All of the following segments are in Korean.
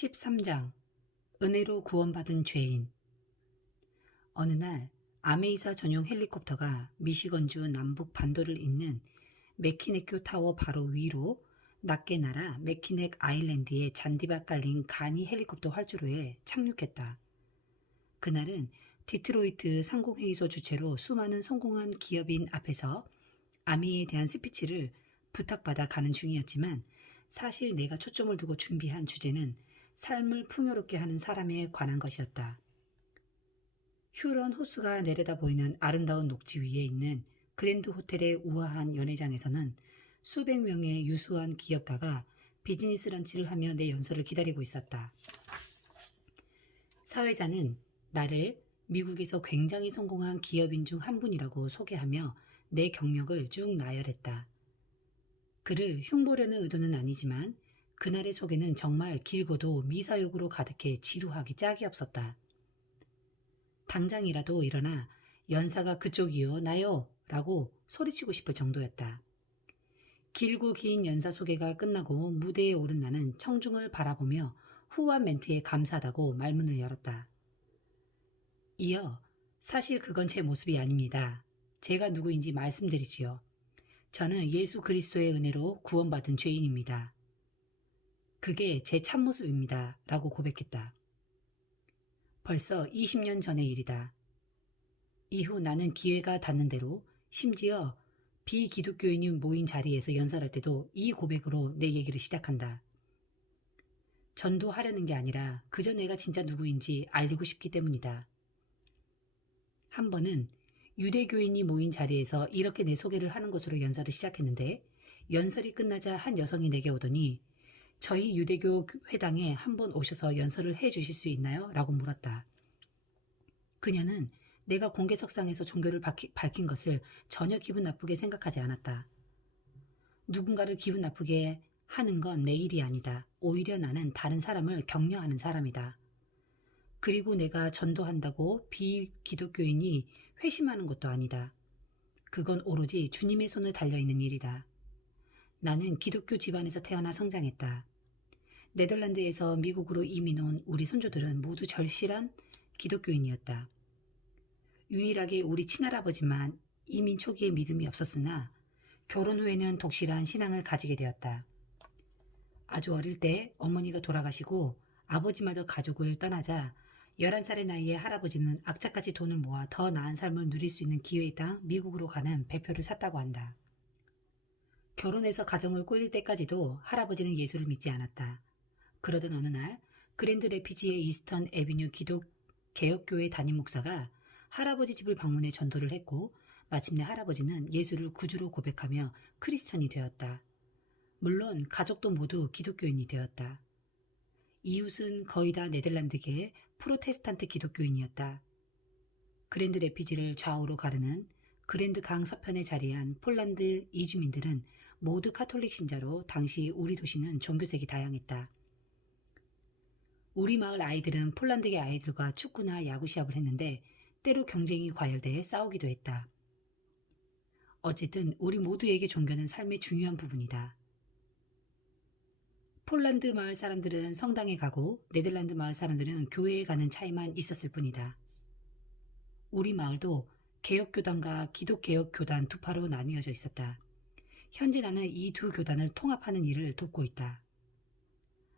13장 은혜로 구원받은 죄인. 어느 날 아메이사 전용 헬리콥터가 미시건주 남북 반도를 잇는 매키네큐 타워 바로 위로 낮게 날아 매키넥 아일랜드의 잔디밭 깔린 간이 헬리콥터 활주로에 착륙했다. 그날은 디트로이트 상공회의소 주최로 수많은 성공한 기업인 앞에서 아미에 대한 스피치를 부탁받아 가는 중이었지만 사실 내가 초점을 두고 준비한 주제는 삶을 풍요롭게 하는 사람에 관한 것이었다. 휴런 호수가 내려다 보이는 아름다운 녹지 위에 있는 그랜드 호텔의 우아한 연회장에서는 수백 명의 유수한 기업가가 비즈니스 런치를 하며 내 연설을 기다리고 있었다. 사회자는 나를 미국에서 굉장히 성공한 기업인 중 한 분이라고 소개하며 내 경력을 쭉 나열했다. 그를 흉보려는 의도는 아니지만 그날의 소개는 정말 길고도 미사역으로 가득해 지루하기 짝이 없었다. 당장이라도 일어나 연사가 그쪽이요 나요 라고 소리치고 싶을 정도였다. 길고 긴 연사 소개가 끝나고 무대에 오른 나는 청중을 바라보며 후한 멘트에 감사하다고 말문을 열었다. 이어 사실 그건 제 모습이 아닙니다. 제가 누구인지 말씀드리지요. 저는 예수 그리스도의 은혜로 구원받은 죄인입니다. 그게 제 참모습입니다. 라고 고백했다. 벌써 20년 전의 일이다. 이후 나는 기회가 닿는 대로 심지어 비기독교인이 모인 자리에서 연설할 때도 이 고백으로 내 얘기를 시작한다. 전도하려는 게 아니라 그저 내가 진짜 누구인지 알리고 싶기 때문이다. 한 번은 유대교인이 모인 자리에서 이렇게 내 소개를 하는 것으로 연설을 시작했는데 연설이 끝나자 한 여성이 내게 오더니 저희 유대교 회당에 한번 오셔서 연설을 해 주실 수 있나요? 라고 물었다. 그녀는 내가 공개석상에서 종교를 밝힌 것을 전혀 기분 나쁘게 생각하지 않았다. 누군가를 기분 나쁘게 하는 건 내 일이 아니다. 오히려 나는 다른 사람을 격려하는 사람이다. 그리고 내가 전도한다고 비기독교인이 회심하는 것도 아니다. 그건 오로지 주님의 손에 달려있는 일이다. 나는 기독교 집안에서 태어나 성장했다. 네덜란드에서 미국으로 이민 온 우리 손주들은 모두 절실한 기독교인이었다. 유일하게 우리 친할아버지만 이민 초기에 믿음이 없었으나 결혼 후에는 독실한 신앙을 가지게 되었다. 아주 어릴 때 어머니가 돌아가시고 아버지마저 가족을 떠나자 11살의 나이에 할아버지는 악착같이 돈을 모아 더 나은 삶을 누릴 수 있는 기회의 땅 미국으로 가는 배표를 샀다고 한다. 결혼해서 가정을 꾸릴 때까지도 할아버지는 예수를 믿지 않았다. 그러던 어느 날 그랜드 레피지의 이스턴 애비뉴 개혁교회 담임 목사가 할아버지 집을 방문해 전도를 했고 마침내 할아버지는 예수를 구주로 고백하며 크리스천이 되었다. 물론 가족도 모두 기독교인이 되었다. 이웃은 거의 다 네덜란드계 프로테스탄트 기독교인이었다. 그랜드 레피지를 좌우로 가르는 그랜드 강 서편에 자리한 폴란드 이주민들은 모두 카톨릭 신자로 당시 우리 도시는 종교색이 다양했다. 우리 마을 아이들은 폴란드계 아이들과 축구나 야구 시합을 했는데 때로 경쟁이 과열돼 싸우기도 했다. 어쨌든 우리 모두에게 종교는 삶의 중요한 부분이다. 폴란드 마을 사람들은 성당에 가고 네덜란드 마을 사람들은 교회에 가는 차이만 있었을 뿐이다. 우리 마을도 개혁교단과 기독개혁교단 두 파로 나뉘어져 있었다. 현재 나는 이 두 교단을 통합하는 일을 돕고 있다.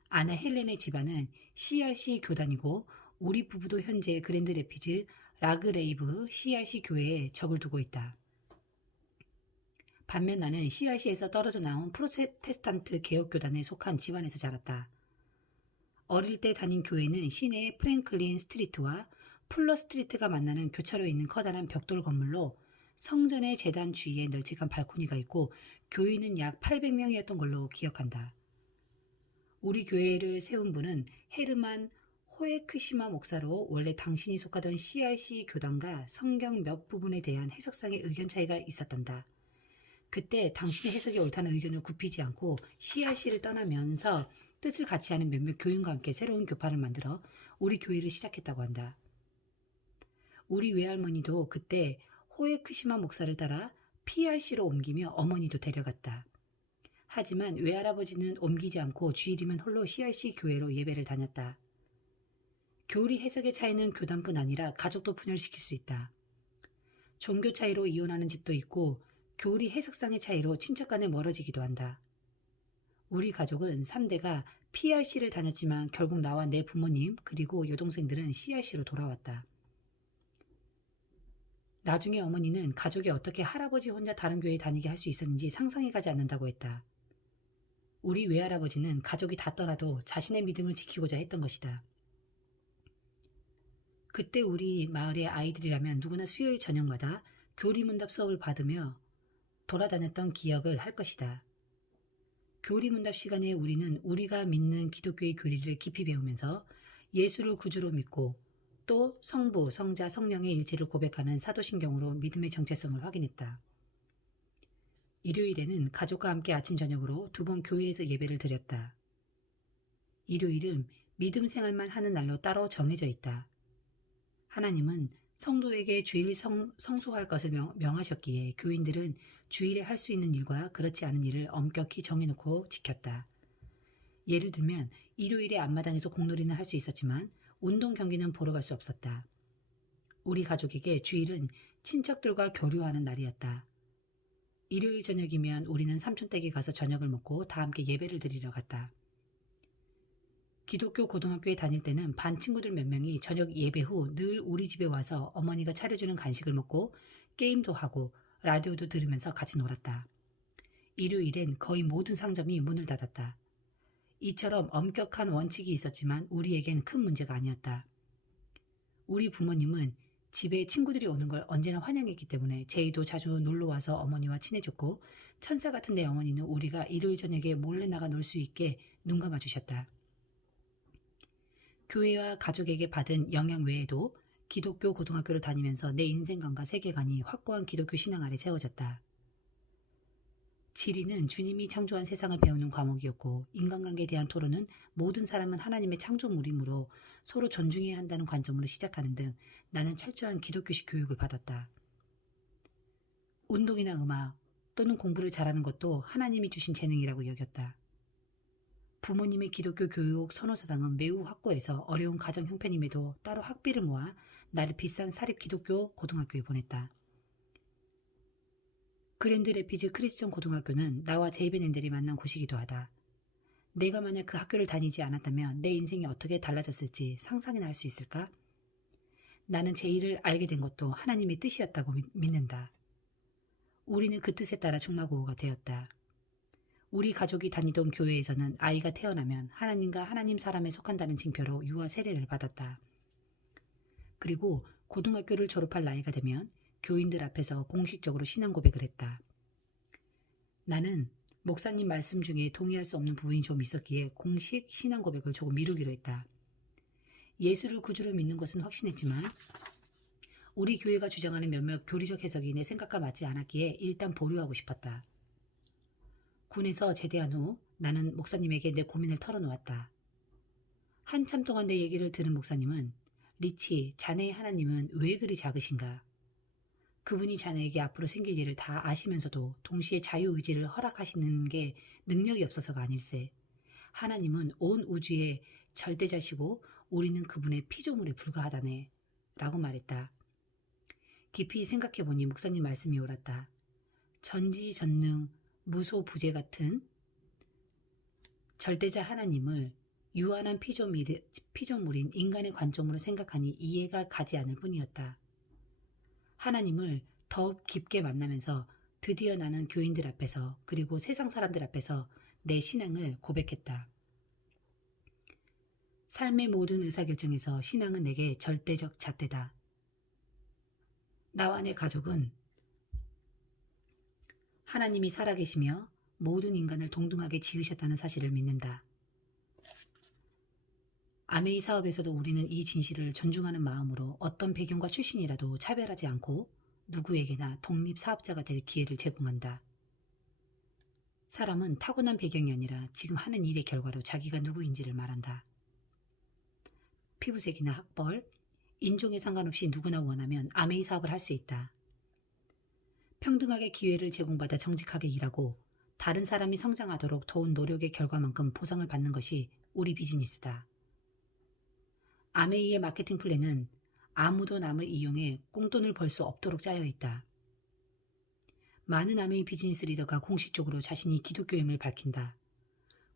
아내 헬렌의 집안은 CRC 교단이고 우리 부부도 현재 그랜드 레피즈 라그레이브 CRC 교회에 적을 두고 있다. 반면 나는 CRC에서 떨어져 나온 프로테스탄트 개혁교단에 속한 집안에서 자랐다. 어릴 때 다닌 교회는 시내의 프랭클린 스트리트와 풀러 스트리트가 만나는 교차로에 있는 커다란 벽돌 건물로 성전의 재단 주위에 널찍한 발코니가 있고 교인은 약 800명이었던 걸로 기억한다. 우리 교회를 세운 분은 헤르만 호에크시마 목사로 원래 당신이 속하던 CRC 교단과 성경 몇 부분에 대한 해석상의 의견 차이가 있었단다. 그때 당신의 해석이 옳다는 의견을 굽히지 않고 CRC를 떠나면서 뜻을 같이 하는 몇몇 교인과 함께 새로운 교파를 만들어 우리 교회를 시작했다고 한다. 우리 외할머니도 그때 호에크시마 목사를 따라 PRC로 옮기며 어머니도 데려갔다. 하지만 외할아버지는 옮기지 않고 주일이면 홀로 CRC 교회로 예배를 다녔다. 교리 해석의 차이는 교단뿐 아니라 가족도 분열시킬 수 있다. 종교 차이로 이혼하는 집도 있고 교리 해석상의 차이로 친척 간에 멀어지기도 한다. 우리 가족은 3대가 PRC를 다녔지만 결국 나와 내 부모님 그리고 여동생들은 CRC로 돌아왔다. 나중에 어머니는 가족이 어떻게 할아버지 혼자 다른 교회에 다니게 할 수 있었는지 상상이 가지 않는다고 했다. 우리 외할아버지는 가족이 다 떠나도 자신의 믿음을 지키고자 했던 것이다. 그때 우리 마을의 아이들이라면 누구나 수요일 저녁마다 교리문답 수업을 받으며 돌아다녔던 기억을 할 것이다. 교리문답 시간에 우리는 우리가 믿는 기독교의 교리를 깊이 배우면서 예수를 구주로 믿고 또 성부, 성자, 성령의 일체를 고백하는 사도신경으로 믿음의 정체성을 확인했다. 일요일에는 가족과 함께 아침 저녁으로 2번 교회에서 예배를 드렸다. 일요일은 믿음 생활만 하는 날로 따로 정해져 있다. 하나님은 성도에게 주일 성수할 것을 명하셨기에 교인들은 주일에 할 수 있는 일과 그렇지 않은 일을 엄격히 정해놓고 지켰다. 예를 들면 일요일에 앞마당에서 공놀이는 할 수 있었지만 운동 경기는 보러 갈 수 없었다. 우리 가족에게 주일은 친척들과 교류하는 날이었다. 일요일 저녁이면 우리는 삼촌 댁에 가서 저녁을 먹고 다 함께 예배를 드리러 갔다. 기독교 고등학교에 다닐 때는 반 친구들 몇 명이 저녁 예배 후 늘 우리 집에 와서 어머니가 차려주는 간식을 먹고 게임도 하고 라디오도 들으면서 같이 놀았다. 일요일엔 거의 모든 상점이 문을 닫았다. 이처럼 엄격한 원칙이 있었지만 우리에겐 큰 문제가 아니었다. 우리 부모님은 집에 친구들이 오는 걸 언제나 환영했기 때문에 제이도 자주 놀러와서 어머니와 친해졌고 천사 같은 내 어머니는 우리가 일요일 저녁에 몰래 나가 놀 수 있게 눈 감아주셨다. 교회와 가족에게 받은 영향 외에도 기독교 고등학교를 다니면서 내 인생관과 세계관이 확고한 기독교 신앙 아래 세워졌다. 지리는 주님이 창조한 세상을 배우는 과목이었고 인간관계에 대한 토론은 모든 사람은 하나님의 창조물이므로 서로 존중해야 한다는 관점으로 시작하는 등 나는 철저한 기독교식 교육을 받았다. 운동이나 음악 또는 공부를 잘하는 것도 하나님이 주신 재능이라고 여겼다. 부모님의 기독교 교육 선호사상은 매우 확고해서 어려운 가정 형편임에도 따로 학비를 모아 나를 비싼 사립 기독교 고등학교에 보냈다. 그랜드 레피즈 크리스천 고등학교는 나와 제이벤앤들이 만난 곳이기도 하다. 내가 만약 그 학교를 다니지 않았다면 내 인생이 어떻게 달라졌을지 상상이나 할 수 있을까? 나는 제이를 알게 된 것도 하나님의 뜻이었다고 믿는다. 우리는 그 뜻에 따라 중마고우가 되었다. 우리 가족이 다니던 교회에서는 아이가 태어나면 하나님과 하나님 사람에 속한다는 징표로 유아 세례를 받았다. 그리고 고등학교를 졸업할 나이가 되면 교인들 앞에서 공식적으로 신앙 고백을 했다. 나는 목사님 말씀 중에 동의할 수 없는 부분이 좀 있었기에 공식 신앙 고백을 조금 미루기로 했다. 예수를 구주로 믿는 것은 확신했지만 우리 교회가 주장하는 몇몇 교리적 해석이 내 생각과 맞지 않았기에 일단 보류하고 싶었다. 군에서 제대한 후 나는 목사님에게 내 고민을 털어놓았다. 한참 동안 내 얘기를 들은 목사님은 리치, 자네의 하나님은 왜 그리 작으신가? 그분이 자네에게 앞으로 생길 일을 다 아시면서도 동시에 자유의지를 허락하시는 게 능력이 없어서가 아닐세. 하나님은 온 우주의 절대자시고 우리는 그분의 피조물에 불과하다네. 라고 말했다. 깊이 생각해보니 목사님 말씀이 옳았다. 전지전능, 무소부재 같은 절대자 하나님을 유한한 피조물인 인간의 관점으로 생각하니 이해가 가지 않을 뿐이었다. 하나님을 더욱 깊게 만나면서 드디어 나는 교인들 앞에서 그리고 세상 사람들 앞에서 내 신앙을 고백했다. 삶의 모든 의사결정에서 신앙은 내게 절대적 잣대다. 나와 내 가족은 하나님이 살아계시며 모든 인간을 동등하게 지으셨다는 사실을 믿는다. 아메이 사업에서도 우리는 이 진실을 존중하는 마음으로 어떤 배경과 출신이라도 차별하지 않고 누구에게나 독립사업자가 될 기회를 제공한다. 사람은 타고난 배경이 아니라 지금 하는 일의 결과로 자기가 누구인지를 말한다. 피부색이나 학벌, 인종에 상관없이 누구나 원하면 아메이 사업을 할 수 있다. 평등하게 기회를 제공받아 정직하게 일하고 다른 사람이 성장하도록 도운 노력의 결과만큼 보상을 받는 것이 우리 비즈니스다. 아메이의 마케팅 플랜은 아무도 남을 이용해 꽁돈을 벌 수 없도록 짜여 있다. 많은 아메이 비즈니스 리더가 공식적으로 자신이 기독교임을 밝힌다.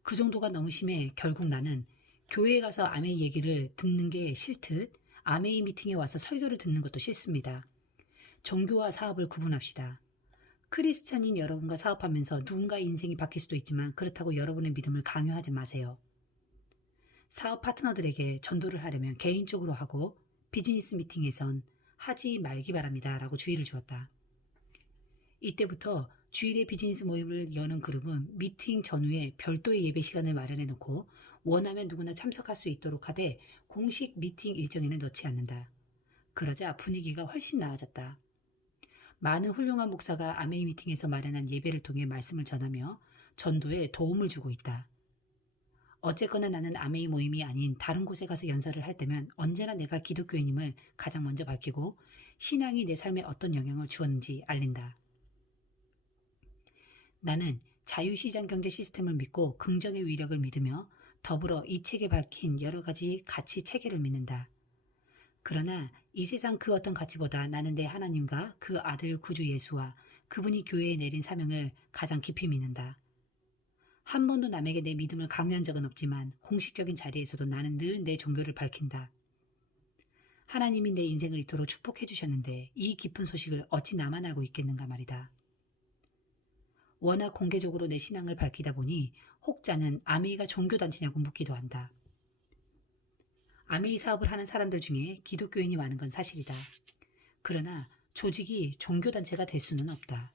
그 정도가 너무 심해 결국 나는 교회에 가서 아메이 얘기를 듣는 게 싫듯 아메이 미팅에 와서 설교를 듣는 것도 싫습니다. 종교와 사업을 구분합시다. 크리스천인 여러분과 사업하면서 누군가의 인생이 바뀔 수도 있지만 그렇다고 여러분의 믿음을 강요하지 마세요. 사업 파트너들에게 전도를 하려면 개인적으로 하고 비즈니스 미팅에선 하지 말기 바랍니다. 라고 주의를 주었다. 이때부터 주일에 비즈니스 모임을 여는 그룹은 미팅 전후에 별도의 예배 시간을 마련해 놓고 원하면 누구나 참석할 수 있도록 하되 공식 미팅 일정에는 넣지 않는다. 그러자 분위기가 훨씬 나아졌다. 많은 훌륭한 목사가 아메이 미팅에서 마련한 예배를 통해 말씀을 전하며 전도에 도움을 주고 있다. 어쨌거나 나는 아메이 모임이 아닌 다른 곳에 가서 연설을 할 때면 언제나 내가 기독교인임을 가장 먼저 밝히고 신앙이 내 삶에 어떤 영향을 주었는지 알린다. 나는 자유시장 경제 시스템을 믿고 긍정의 위력을 믿으며 더불어 이 책에 밝힌 여러 가지 가치 체계를 믿는다. 그러나 이 세상 그 어떤 가치보다 나는 내 하나님과 그 아들 구주 예수와 그분이 교회에 내린 사명을 가장 깊이 믿는다. 한 번도 남에게 내 믿음을 강요한 적은 없지만 공식적인 자리에서도 나는 늘 내 종교를 밝힌다. 하나님이 내 인생을 이토록 축복해 주셨는데 이 깊은 소식을 어찌 나만 알고 있겠는가 말이다. 워낙 공개적으로 내 신앙을 밝히다 보니 혹자는 아메이가 종교단체냐고 묻기도 한다. 아메이 사업을 하는 사람들 중에 기독교인이 많은 건 사실이다. 그러나 조직이 종교단체가 될 수는 없다.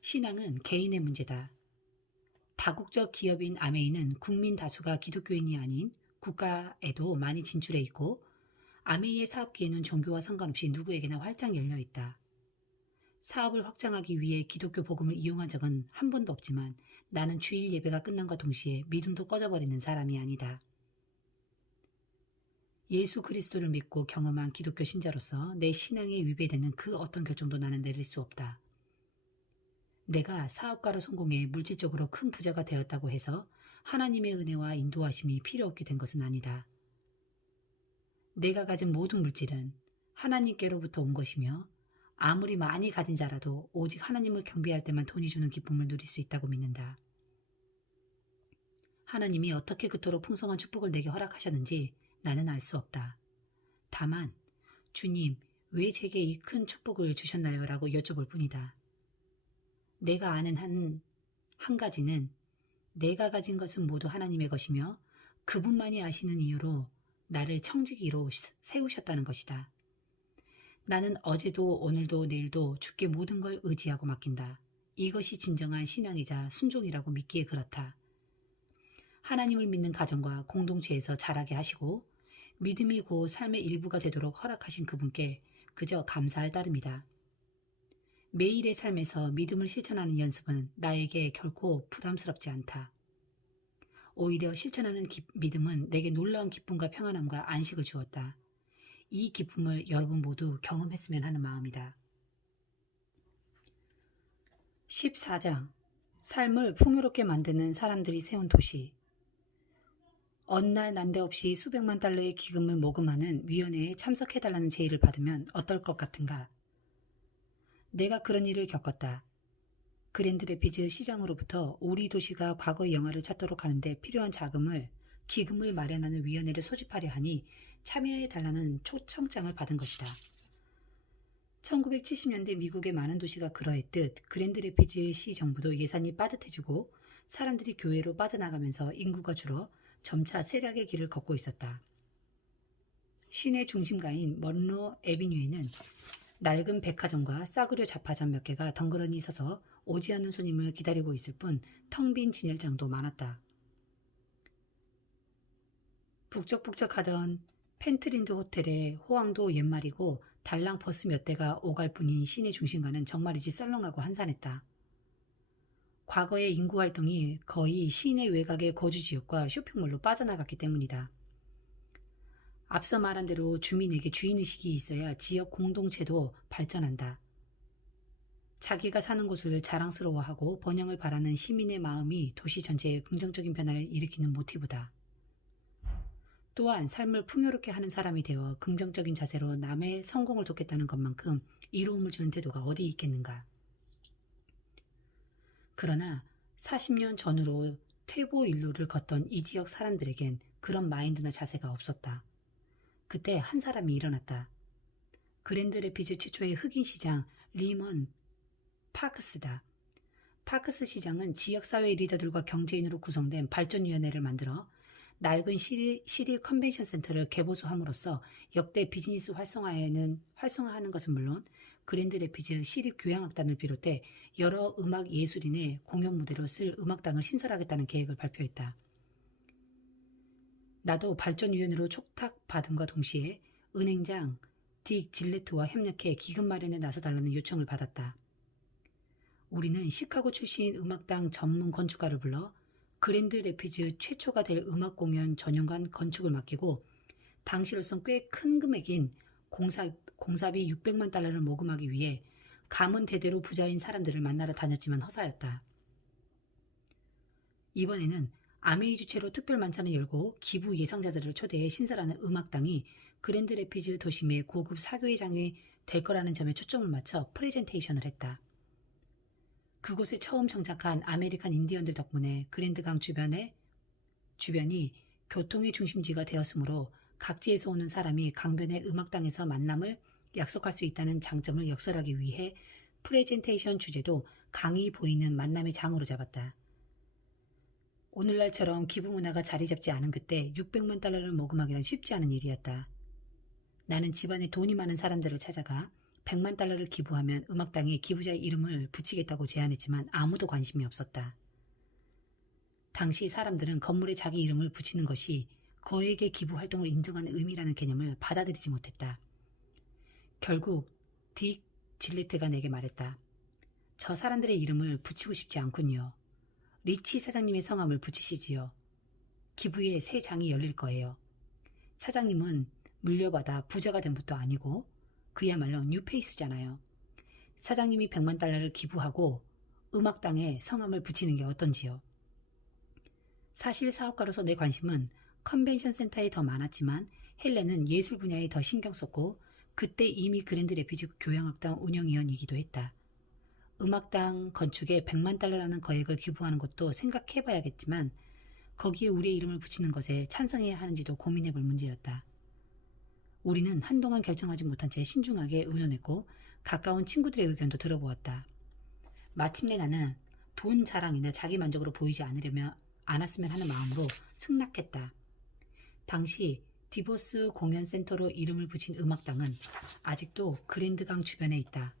신앙은 개인의 문제다. 다국적 기업인 아메이는 국민 다수가 기독교인이 아닌 국가에도 많이 진출해 있고 아메이의 사업기에는 종교와 상관없이 누구에게나 활짝 열려 있다. 사업을 확장하기 위해 기독교 복음을 이용한 적은 한 번도 없지만 나는 주일 예배가 끝난과 동시에 믿음도 꺼져버리는 사람이 아니다. 예수 그리스도를 믿고 경험한 기독교 신자로서 내 신앙에 위배되는 그 어떤 결정도 나는 내릴 수 없다. 내가 사업가로 성공해 물질적으로 큰 부자가 되었다고 해서 하나님의 은혜와 인도하심이 필요 없게 된 것은 아니다. 내가 가진 모든 물질은 하나님께로부터 온 것이며 아무리 많이 가진 자라도 오직 하나님을 경배할 때만 돈이 주는 기쁨을 누릴 수 있다고 믿는다. 하나님이 어떻게 그토록 풍성한 축복을 내게 허락하셨는지 나는 알 수 없다. 다만 주님 왜 제게 이 큰 축복을 주셨나요? 라고 여쭤볼 뿐이다. 내가 아는 한 가지는 내가 가진 것은 모두 하나님의 것이며 그분만이 아시는 이유로 나를 청지기로 세우셨다는 것이다. 나는 어제도 오늘도 내일도 주께 모든 걸 의지하고 맡긴다. 이것이 진정한 신앙이자 순종이라고 믿기에 그렇다. 하나님을 믿는 가정과 공동체에서 자라게 하시고 믿음이 곧 삶의 일부가 되도록 허락하신 그분께 그저 감사할 따름이다. 매일의 삶에서 믿음을 실천하는 연습은 나에게 결코 부담스럽지 않다. 오히려 실천하는 믿음은 내게 놀라운 기쁨과 평안함과 안식을 주었다. 이 기쁨을 여러분 모두 경험했으면 하는 마음이다. 14장 삶을 풍요롭게 만드는 사람들이 세운 도시. 어느 날 난데없이 수백만 달러의 기금을 모금하는 위원회에 참석해달라는 제의를 받으면 어떨 것 같은가? 내가 그런 일을 겪었다. 그랜드 레피즈 시장으로부터 우리 도시가 과거의 영화를 찾도록 하는데 필요한 기금을 마련하는 위원회를 소집하려 하니 참여해달라는 초청장을 받은 것이다. 1970년대 미국의 많은 도시가 그러했듯 그랜드 레피즈 시 정부도 예산이 빠듯해지고 사람들이 교외로 빠져나가면서 인구가 줄어 점차 쇠락의 길을 걷고 있었다. 시내 중심가인 먼로 애비뉴에는 낡은 백화점과 싸구려 잡화점 몇 개가 덩그러니 서서 오지 않는 손님을 기다리고 있을 뿐 텅 빈 진열장도 많았다. 북적북적하던 펜트린드 호텔의 호황도 옛말이고 달랑 버스 몇 대가 오갈 뿐인 시내 중심가는 정말이지 썰렁하고 한산했다. 과거의 인구 활동이 거의 시내 외곽의 거주지역과 쇼핑몰로 빠져나갔기 때문이다. 앞서 말한 대로 주민에게 주인의식이 있어야 지역 공동체도 발전한다. 자기가 사는 곳을 자랑스러워하고 번영을 바라는 시민의 마음이 도시 전체에 긍정적인 변화를 일으키는 모티브다. 또한 삶을 풍요롭게 하는 사람이 되어 긍정적인 자세로 남의 성공을 돕겠다는 것만큼 이로움을 주는 태도가 어디 있겠는가. 그러나 40년 전으로 퇴보 일로를 걷던 이 지역 사람들에겐 그런 마인드나 자세가 없었다. 그때 한 사람이 일어났다. 그랜드 레피즈 최초의 흑인 시장 리먼 파크스다. 파크스 시장은 지역사회 리더들과 경제인으로 구성된 발전위원회를 만들어 낡은 시립 컨벤션 센터를 개보수함으로써 역대 비즈니스 활성화하는 것은 물론 그랜드 레피즈 시립 교향악단을 비롯해 여러 음악 예술인의 공연 무대로 쓸 음악당을 신설하겠다는 계획을 발표했다. 나도 발전위원회로 촉탁받음과 동시에 은행장 딕 질레트와 협력해 기금 마련에 나서달라는 요청을 받았다. 우리는 시카고 출신 음악당 전문 건축가를 불러 그랜드 레피즈 최초가 될 음악 공연 전용관 건축을 맡기고 당시로선 꽤 큰 금액인 공사비 600만 달러를 모금하기 위해 가문 대대로 부자인 사람들을 만나러 다녔지만 허사였다. 이번에는 아메이 주최로 특별 만찬을 열고 기부 예상자들을 초대해 신설하는 음악당이 그랜드 레피즈 도심의 고급 사교회장이 될 거라는 점에 초점을 맞춰 프레젠테이션을 했다. 그곳에 처음 정착한 아메리칸 인디언들 덕분에 그랜드강 주변이 교통의 중심지가 되었으므로 각지에서 오는 사람이 강변의 음악당에서 만남을 약속할 수 있다는 장점을 역설하기 위해 프레젠테이션 주제도 강이 보이는 만남의 장으로 잡았다. 오늘날처럼 기부 문화가 자리 잡지 않은 그때 600만 달러를 모금하기란 쉽지 않은 일이었다. 나는 집안에 돈이 많은 사람들을 찾아가 100만 달러를 기부하면 음악당에 기부자의 이름을 붙이겠다고 제안했지만 아무도 관심이 없었다. 당시 사람들은 건물에 자기 이름을 붙이는 것이 거액의 기부 활동을 인정하는 의미라는 개념을 받아들이지 못했다. 결국 딕 질레트가 내게 말했다. 저 사람들의 이름을 붙이고 싶지 않군요. 리치 사장님의 성함을 붙이시지요. 기부에 새 장이 열릴 거예요. 사장님은 물려받아 부자가 된 것도 아니고 그야말로 뉴페이스잖아요. 사장님이 100만 달러를 기부하고 음악당에 성함을 붙이는 게 어떤지요. 사실 사업가로서 내 관심은 컨벤션 센터에 더 많았지만 헬렌은 예술 분야에 더 신경 썼고 그때 이미 그랜드 레피즈 교향악당 운영위원이기도 했다. 음악당 건축에 100만 달러라는 거액을 기부하는 것도 생각해봐야겠지만 거기에 우리의 이름을 붙이는 것에 찬성해야 하는지도 고민해볼 문제였다. 우리는 한동안 결정하지 못한 채 신중하게 의논했고 가까운 친구들의 의견도 들어보았다. 마침내 나는 돈 자랑이나 자기 만족으로 보이지 않았으면 하는 마음으로 승낙했다. 당시 디보스 공연센터로 이름을 붙인 음악당은 아직도 그랜드강 주변에 있다.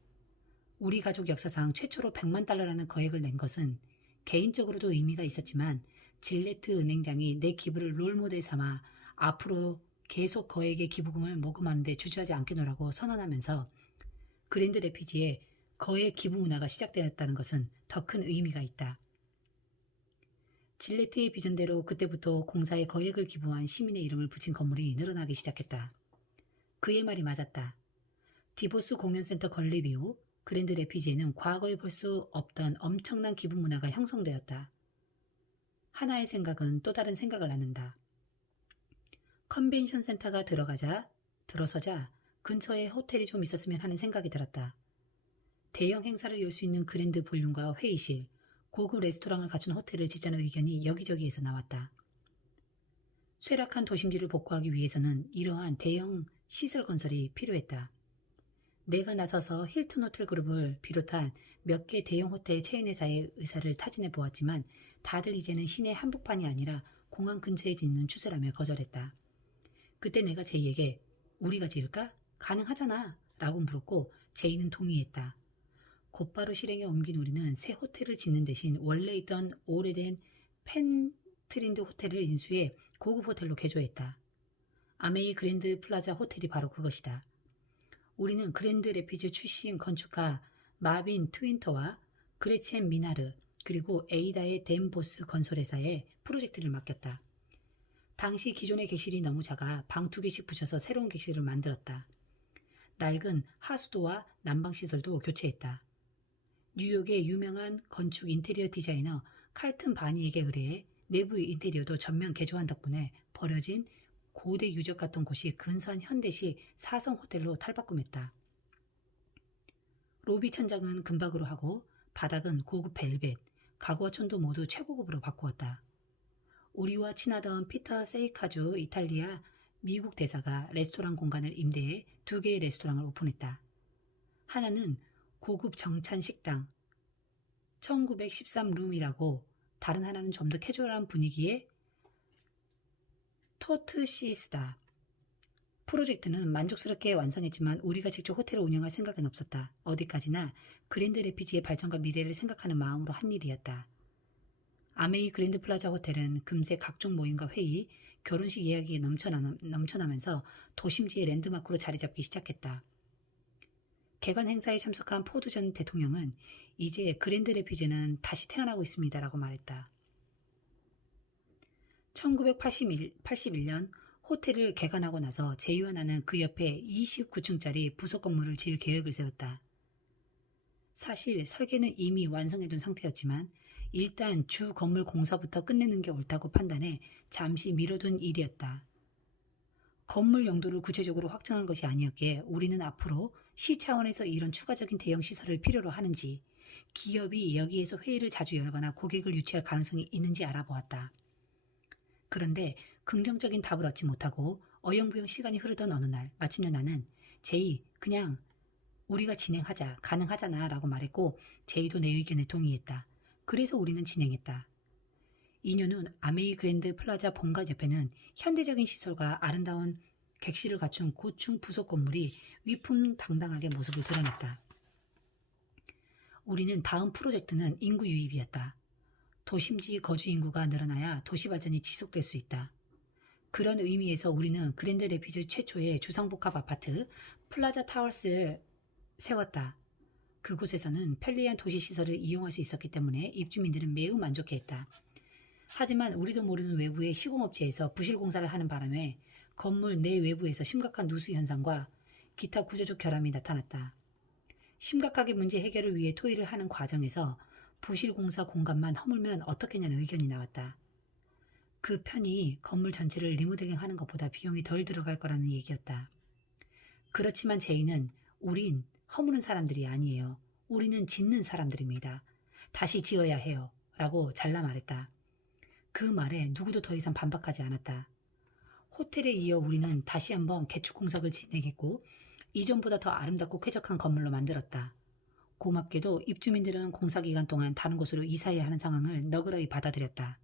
우리 가족 역사상 최초로 100만 달러라는 거액을 낸 것은 개인적으로도 의미가 있었지만 질레트 은행장이 내 기부를 롤모델 삼아 앞으로 계속 거액의 기부금을 모금하는 데 주저하지 않겠노라고 선언하면서 그랜드 레피지에 거액 기부 문화가 시작되었다는 것은 더 큰 의미가 있다. 질레트의 비전대로 그때부터 공사에 거액을 기부한 시민의 이름을 붙인 건물이 늘어나기 시작했다. 그의 말이 맞았다. 디보스 공연센터 건립 이후 그랜드 레피지에는 과거에 볼 수 없던 엄청난 기부 문화가 형성되었다. 하나의 생각은 또 다른 생각을 낳는다. 컨벤션 센터가 들어서자 근처에 호텔이 좀 있었으면 하는 생각이 들었다. 대형 행사를 열 수 있는 그랜드 볼륨과 회의실, 고급 레스토랑을 갖춘 호텔을 짓자는 의견이 여기저기에서 나왔다. 쇠락한 도심지를 복구하기 위해서는 이러한 대형 시설 건설이 필요했다. 내가 나서서 힐튼 호텔 그룹을 비롯한 몇 개 대형 호텔 체인회사의 의사를 타진해 보았지만 다들 이제는 시내 한복판이 아니라 공항 근처에 짓는 추세라며 거절했다. 그때 내가 제이에게 우리가 지을까? 가능하잖아 라고 물었고 제이는 동의했다. 곧바로 실행에 옮긴 우리는 새 호텔을 짓는 대신 원래 있던 오래된 펜트린드 호텔을 인수해 고급 호텔로 개조했다. 아메이 그랜드 플라자 호텔이 바로 그것이다. 우리는 그랜드 레피즈 출신 건축가 마빈 트윈터와 그레첸 미나르 그리고 에이다의 덴보스 건설회사에 프로젝트를 맡겼다. 당시 기존의 객실이 너무 작아 방 2개씩 붙여서 새로운 객실을 만들었다. 낡은 하수도와 난방시설도 교체했다. 뉴욕의 유명한 건축 인테리어 디자이너 칼튼 바니에게 의뢰해 내부 인테리어도 전면 개조한 덕분에 버려진 고대 유적 같던 곳이 근사한 현대식 4성 호텔로 탈바꿈했다. 로비 천장은 금박으로 하고 바닥은 고급 벨벳, 가구와 천도 모두 최고급으로 바꾸었다. 우리와 친하던 피터 세이카주 이탈리아 미국 대사가 레스토랑 공간을 임대해 2개의 레스토랑을 오픈했다. 하나는 고급 정찬 식당 1913룸이라고, 다른 하나는 좀 더 캐주얼한 분위기의 토트시스다. 프로젝트는 만족스럽게 완성했지만 우리가 직접 호텔을 운영할 생각은 없었다. 어디까지나 그랜드 레피지의 발전과 미래를 생각하는 마음으로 한 일이었다. 아메이 그랜드 플라자 호텔은 금세 각종 모임과 회의, 결혼식 예약이 넘쳐나면서 도심지의 랜드마크로 자리 잡기 시작했다. 개관 행사에 참석한 포드 전 대통령은 이제 그랜드 레피지는 다시 태어나고 있습니다라고 말했다. 1981년 호텔을 개관하고 나서 제이와 나는 그 옆에 29층짜리 부속 건물을 지을 계획을 세웠다. 사실 설계는 이미 완성해둔 상태였지만 일단 주 건물 공사부터 끝내는 게 옳다고 판단해 잠시 미뤄둔 일이었다. 건물 용도를 구체적으로 확정한 것이 아니었기에 우리는 앞으로 시 차원에서 이런 추가적인 대형 시설을 필요로 하는지, 기업이 여기에서 회의를 자주 열거나 고객을 유치할 가능성이 있는지 알아보았다. 그런데 긍정적인 답을 얻지 못하고 어영부영 시간이 흐르던 어느 날 마침내 나는 제이, 그냥 우리가 진행하자, 가능하잖아 라고 말했고 제이도 내 의견에 동의했다. 그래서 우리는 진행했다. 2년 후 아메이 그랜드 플라자 본관 옆에는 현대적인 시설과 아름다운 객실을 갖춘 고층 부속 건물이 위풍당당하게 모습을 드러냈다. 우리는 다음 프로젝트는 인구 유입이었다. 도심지 거주 인구가 늘어나야 도시 발전이 지속될 수 있다. 그런 의미에서 우리는 그랜드 레피지 최초의 주상복합 아파트 플라자 타워스를 세웠다. 그곳에서는 편리한 도시시설을 이용할 수 있었기 때문에 입주민들은 매우 만족해했다. 하지만 우리도 모르는 외부의 시공업체에서 부실공사를 하는 바람에 건물 내 외부에서 심각한 누수 현상과 기타 구조적 결함이 나타났다. 심각하게 문제 해결을 위해 토의를 하는 과정에서 부실공사 공간만 허물면 어떻겠냐는 의견이 나왔다. 그 편이 건물 전체를 리모델링하는 것보다 비용이 덜 들어갈 거라는 얘기였다. 그렇지만 제이는 우린 허무는 사람들이 아니에요. 우리는 짓는 사람들입니다. 다시 지어야 해요. 라고 잘라 말했다. 그 말에 누구도 더 이상 반박하지 않았다. 호텔에 이어 우리는 다시 한번 개축 공사를 진행했고 이전보다 더 아름답고 쾌적한 건물로 만들었다. 고맙게도 입주민들은 공사 기간 동안 다른 곳으로 이사해야 하는 상황을 너그러이 받아들였다.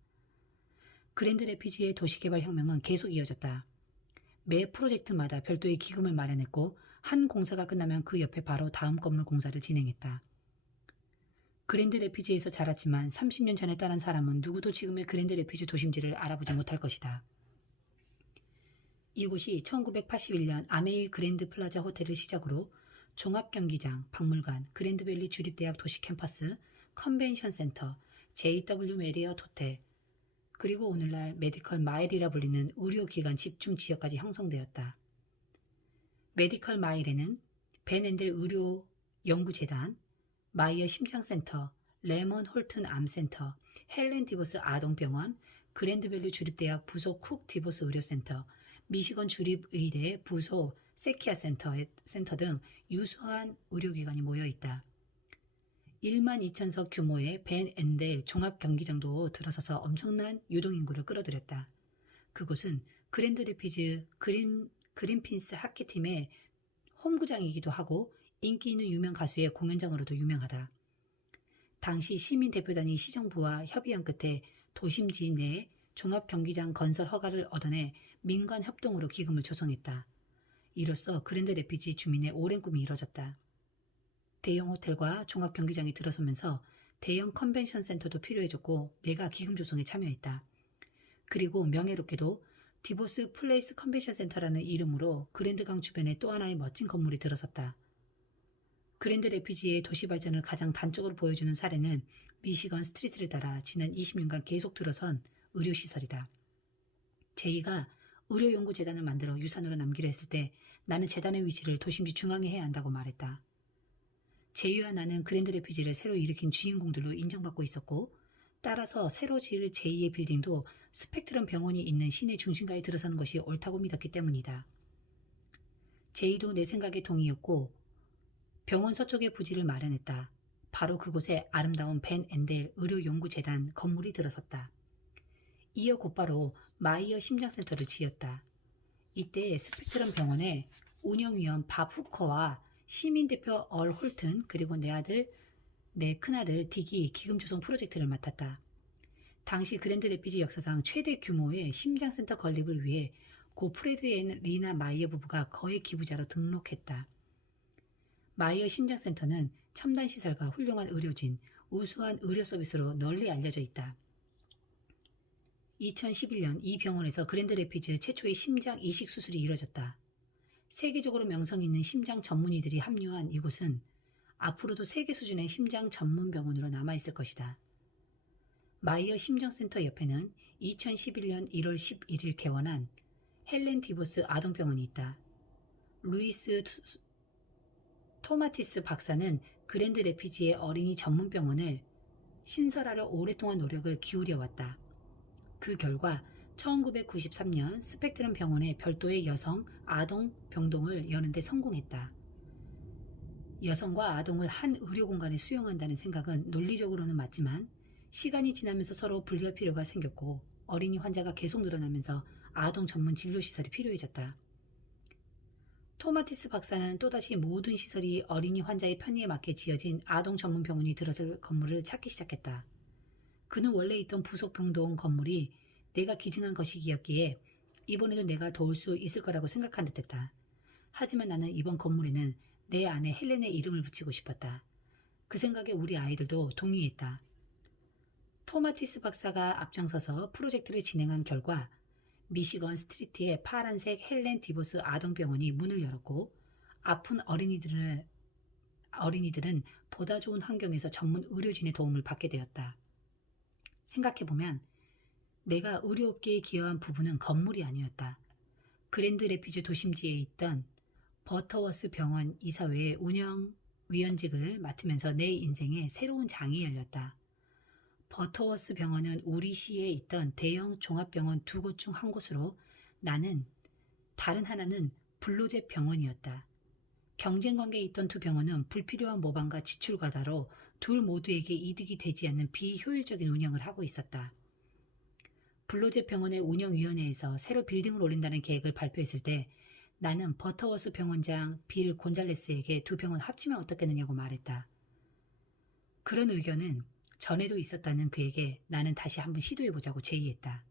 그랜드 레피지의 도시개발 혁명은 계속 이어졌다. 매 프로젝트마다 별도의 기금을 마련했고 한 공사가 끝나면 그 옆에 바로 다음 건물 공사를 진행했다. 그랜드 레피지에서 자랐지만 30년 전에 떠난 사람은 누구도 지금의 그랜드 레피지 도심지를 알아보지 못할 것이다. 이곳이 1981년 아메이 그랜드 플라자 호텔을 시작으로 종합경기장, 박물관, 그랜드밸리 주립대학 도시 캠퍼스, 컨벤션 센터, JW 메리엇 호텔, 그리고 오늘날 메디컬 마일이라 불리는 의료기관 집중 지역까지 형성되었다. 메디컬 마일에는 벤 앤델 의료연구재단, 마이어 심장센터, 레먼 홀튼 암센터, 헬렌 디보스 아동병원, 그랜드밸리 주립대학 부속 쿡 디보스 의료센터, 미시건 주립의대 부속 세키아 센터 등 유수한 의료기관이 모여있다. 1만 2천석 규모의 벤 앤델 종합경기장도 들어서서 엄청난 유동인구를 끌어들였다. 그곳은 그랜드 레피즈 그린핀스 하키팀의 홈구장이기도 하고 인기 있는 유명 가수의 공연장으로도 유명하다. 당시 시민대표단이 시정부와 협의한 끝에 도심지 내 종합경기장 건설 허가를 얻어내 민간 협동으로 기금을 조성했다. 이로써 그랜드 레피지 주민의 오랜 꿈이 이뤄졌다. 대형 호텔과 종합경기장이 들어서면서 대형 컨벤션 센터도 필요해졌고 내가 기금 조성에 참여했다. 그리고 명예롭게도 디보스 플레이스 컨벤션 센터라는 이름으로 그랜드강 주변에 또 하나의 멋진 건물이 들어섰다. 그랜드 레피지의 도시 발전을 가장 단적으로 보여주는 사례는 미시건 스트리트를 따라 지난 20년간 계속 들어선 의료시설이다. 제이가 의료연구재단을 만들어 유산으로 남기로 했을 때 나는 재단의 위치를 도심지 중앙에 해야 한다고 말했다. 제이와 나는 그랜드 레피지를 새로 일으킨 주인공들로 인정받고 있었고, 따라서 새로 지을 제2의 빌딩도 스펙트럼 병원이 있는 시내 중심가에 들어서는 것이 옳다고 믿었기 때문이다. 제이도 내 생각에 동의했고 병원 서쪽에 부지를 마련했다. 바로 그곳에 아름다운 벤 앤델 의료연구재단 건물이 들어섰다. 이어 곧바로 마이어 심장센터를 지었다. 이때 스펙트럼 병원의 운영위원 밥 후커와 시민대표 얼 홀튼, 그리고 내 큰아들 딕이 기금 조성 프로젝트를 맡았다. 당시 그랜드 레피지 역사상 최대 규모의 심장센터 건립을 위해 고 프레드 앤 리나 마이어 부부가 거액 기부자로 등록했다. 마이어 심장센터는 첨단 시설과 훌륭한 의료진, 우수한 의료 서비스로 널리 알려져 있다. 2011년 이 병원에서 그랜드 레피즈 최초의 심장 이식 수술이 이뤄졌다. 세계적으로 명성 있는 심장 전문의들이 합류한 이곳은 앞으로도 세계 수준의 심장 전문 병원으로 남아있을 것이다. 마이어 심장센터 옆에는 2011년 1월 11일 개원한 헬렌 디보스 아동병원이 있다. 루이스 토마티스 박사는 그랜드 레피지의 어린이 전문병원을 신설하려 오랫동안 노력을 기울여왔다. 그 결과 1993년 스펙트럼 병원에 별도의 여성, 아동 병동을 여는 데 성공했다. 여성과 아동을 한 의료 공간에 수용한다는 생각은 논리적으로는 맞지만 시간이 지나면서 서로 분리할 필요가 생겼고 어린이 환자가 계속 늘어나면서 아동 전문 진료시설이 필요해졌다. 토마티스 박사는 또다시 모든 시설이 어린이 환자의 편의에 맞게 지어진 아동 전문 병원이 들어설 건물을 찾기 시작했다. 그는 원래 있던 부속 병동 건물이 내가 기증한 것이기에 이번에도 내가 도울 수 있을 거라고 생각한 듯했다. 하지만 나는 이번 건물에는 내 아내 헬렌의 이름을 붙이고 싶었다. 그 생각에 우리 아이들도 동의했다. 토마티스 박사가 앞장서서 프로젝트를 진행한 결과 미시건 스트리트의 파란색 헬렌 디보스 아동병원이 문을 열었고 아픈 어린이들은 보다 좋은 환경에서 전문 의료진의 도움을 받게 되었다. 생각해보면 내가 의료업계에 기여한 부분은 건물이 아니었다. 그랜드 레피즈 도심지에 있던 버터워스 병원 이사회의 운영위원직을 맡으면서 내 인생에 새로운 장이 열렸다. 버터워스 병원은 우리 시에 있던 대형 종합병원 두 곳 중 한 곳으로 다른 하나는 블로젯 병원이었다. 경쟁관계에 있던 두 병원은 불필요한 모방과 지출 과다로 둘 모두에게 이득이 되지 않는 비효율적인 운영을 하고 있었다. 블로젯 병원의 운영위원회에서 새로 빌딩을 올린다는 계획을 발표했을 때 나는 버터워스 병원장 빌 곤잘레스에게 두 병원 합치면 어떻겠느냐고 말했다. 그런 의견은 전에도 있었다는 그에게 나는 다시 한번 시도해보자고 제의했다.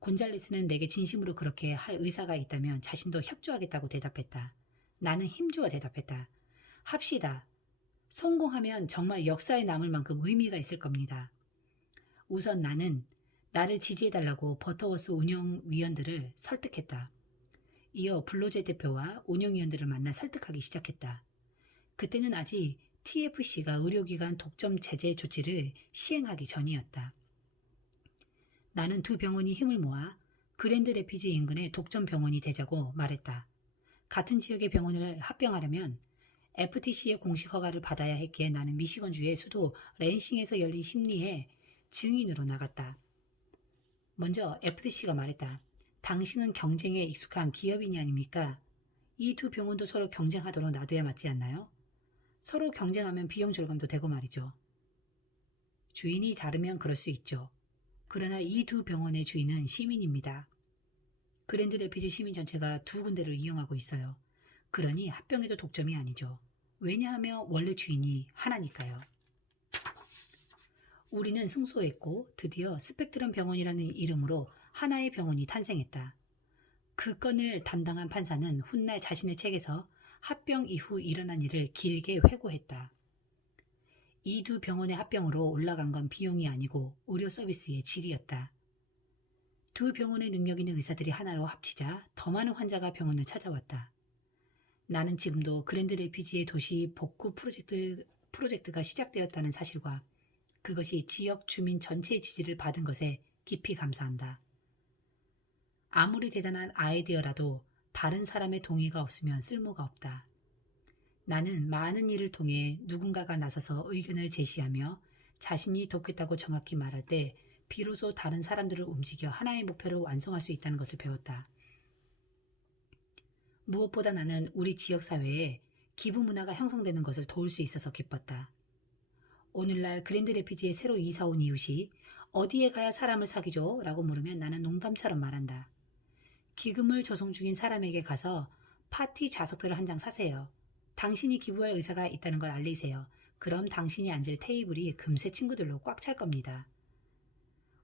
곤잘레스는 내게 진심으로 그렇게 할 의사가 있다면 자신도 협조하겠다고 대답했다. 나는 힘주어 대답했다. 합시다. 성공하면 정말 역사에 남을 만큼 의미가 있을 겁니다. 우선 나는 나를 지지해달라고 버터워스 운영위원들을 설득했다. 이어 블로제 대표와 운영위원들을 만나 설득하기 시작했다. 그때는 아직 TFC가 의료기관 독점 제재 조치를 시행하기 전이었다. 나는 두 병원이 힘을 모아 그랜드 레피지 인근의 독점 병원이 되자고 말했다. 같은 지역의 병원을 합병하려면 FTC의 공식 허가를 받아야 했기에 나는 미시건주의 수도 랜싱에서 열린 심리에 증인으로 나갔다. 먼저 FTC가 말했다. 당신은 경쟁에 익숙한 기업인이 아닙니까? 이 두 병원도 서로 경쟁하도록 놔둬야 맞지 않나요? 서로 경쟁하면 비용 절감도 되고 말이죠. 주인이 다르면 그럴 수 있죠. 그러나 이 두 병원의 주인은 시민입니다. 그랜드 레피지 시민 전체가 두 군데를 이용하고 있어요. 그러니 합병해도 독점이 아니죠. 왜냐하면 원래 주인이 하나니까요. 우리는 승소했고 드디어 스펙트럼 병원이라는 이름으로 하나의 병원이 탄생했다. 그 건을 담당한 판사는 훗날 자신의 책에서 합병 이후 일어난 일을 길게 회고했다. 이 두 병원의 합병으로 올라간 건 비용이 아니고 의료 서비스의 질이었다. 두 병원의 능력 있는 의사들이 하나로 합치자 더 많은 환자가 병원을 찾아왔다. 나는 지금도 그랜드 레피지의 도시 복구 프로젝트가 시작되었다는 사실과 그것이 지역 주민 전체의 지지를 받은 것에 깊이 감사한다. 아무리 대단한 아이디어라도 다른 사람의 동의가 없으면 쓸모가 없다. 나는 많은 일을 통해 누군가가 나서서 의견을 제시하며 자신이 돕겠다고 정확히 말할 때 비로소 다른 사람들을 움직여 하나의 목표를 완성할 수 있다는 것을 배웠다. 무엇보다 나는 우리 지역 사회에 기부 문화가 형성되는 것을 도울 수 있어서 기뻤다. 오늘날 그랜드 레피지에 새로 이사 온 이웃이 어디에 가야 사람을 사귀죠? 라고 물으면 나는 농담처럼 말한다. 기금을 조성 중인 사람에게 가서 파티 좌석표를 한 장 사세요. 당신이 기부할 의사가 있다는 걸 알리세요. 그럼 당신이 앉을 테이블이 금세 친구들로 꽉 찰 겁니다.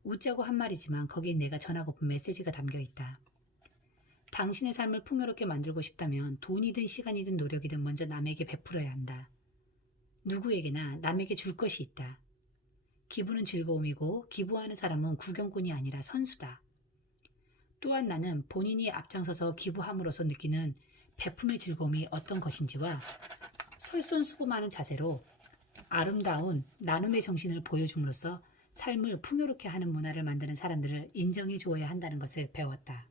웃자고 한 말이지만 거기에 내가 전하고픈 메시지가 담겨 있다. 당신의 삶을 풍요롭게 만들고 싶다면 돈이든 시간이든 노력이든 먼저 남에게 베풀어야 한다. 누구에게나 남에게 줄 것이 있다. 기부는 즐거움이고 기부하는 사람은 구경꾼이 아니라 선수다. 또한 나는 본인이 앞장서서 기부함으로써 느끼는 베품의 즐거움이 어떤 것인지와 솔선수범하는 자세로 아름다운 나눔의 정신을 보여줌으로써 삶을 풍요롭게 하는 문화를 만드는 사람들을 인정해 주어야 한다는 것을 배웠다.